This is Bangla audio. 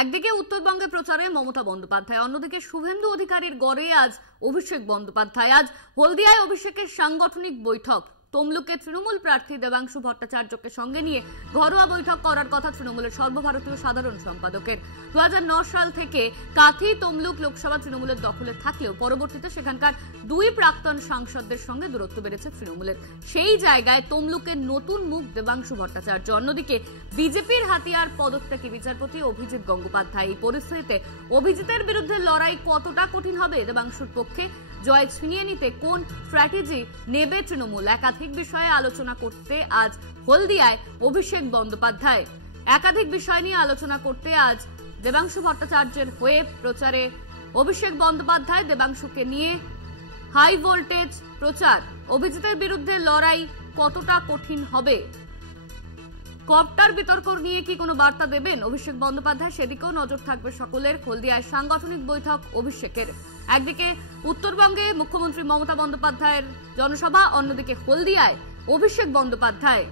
একদিকে উত্তরবঙ্গে প্রচারে মমতা বন্দ্যোপাধ্যায়, অন্যদিকে শুভেন্দু অধিকারীর গড়ে আজ অভিষেক বন্দ্যোপাধ্যায়। আজ হলদিয়ায় অভিষেকের সাংগঠনিক বৈঠক। তমলুকে তৃণমূল প্রার্থী দেবাংশু ভট্টাচার্যকে সঙ্গে নিয়ে ঘরোয়া বৈঠক করার কথা তৃণমূলের সর্বভারতীয় সাধারণ সম্পাদকের। 2009 সাল থেকে কাথি তমলুক লোকসভা তৃণমূলের দখলে থাকলেও পরবর্তীতে সেখানকার দুই প্রাক্তন সাংসদদের সঙ্গে দূরত্ব বেড়েছে তৃণমূলের। সেই জায়গায় তমলুকের নতুন মুখ দেবাংশু ভট্টাচার্য। অন্যদিকে বিজেপির হাতিয়ার পদত্যাগী বিচারপতি অভিজিৎ গঙ্গোপাধ্যায়। এই পরিস্থিতিতে অভিজিতের বিরুদ্ধে লড়াই কতটা কঠিন হবে দেবাংশুর পক্ষে? জয় ছিনিয়ে নিতে কোন স্ট্র্যাটেজি নেবে তৃণমূল? একাধিক বিষয়ে আলোচনা করতে আজ হলদিয়ায় অভিষেক বন্দ্যোপাধ্যায়। একাধিক বিষয় নিয়ে আলোচনা করতে আজ দেবাংশু ভট্টাচার্যের হয়ে প্রচারে অভিষেক বন্দ্যোপাধ্যায়। দেবাংশুকে নিয়ে হাই ভোল্টেজ প্রচার। অভিজিতের বিরুদ্ধে লড়াই কতটা কঠিন হবে? কপ্টার বিতর্ক নিয়ে কি কোনো বার্তা দেবেন অভিষেক বন্দ্যোপাধ্যায়? সেদিকেও নজর থাকবে সকলের। হলদিয়ায় সাংগঠনিক বৈঠক অভিষেকের। একদিকে উত্তরবঙ্গে মুখ্যমন্ত্রী মমতা বন্দ্যোপাধ্যায়ের জনসভা, অন্যদিকে হলদিয়ায় অভিষেক বন্দ্যোপাধ্যায়।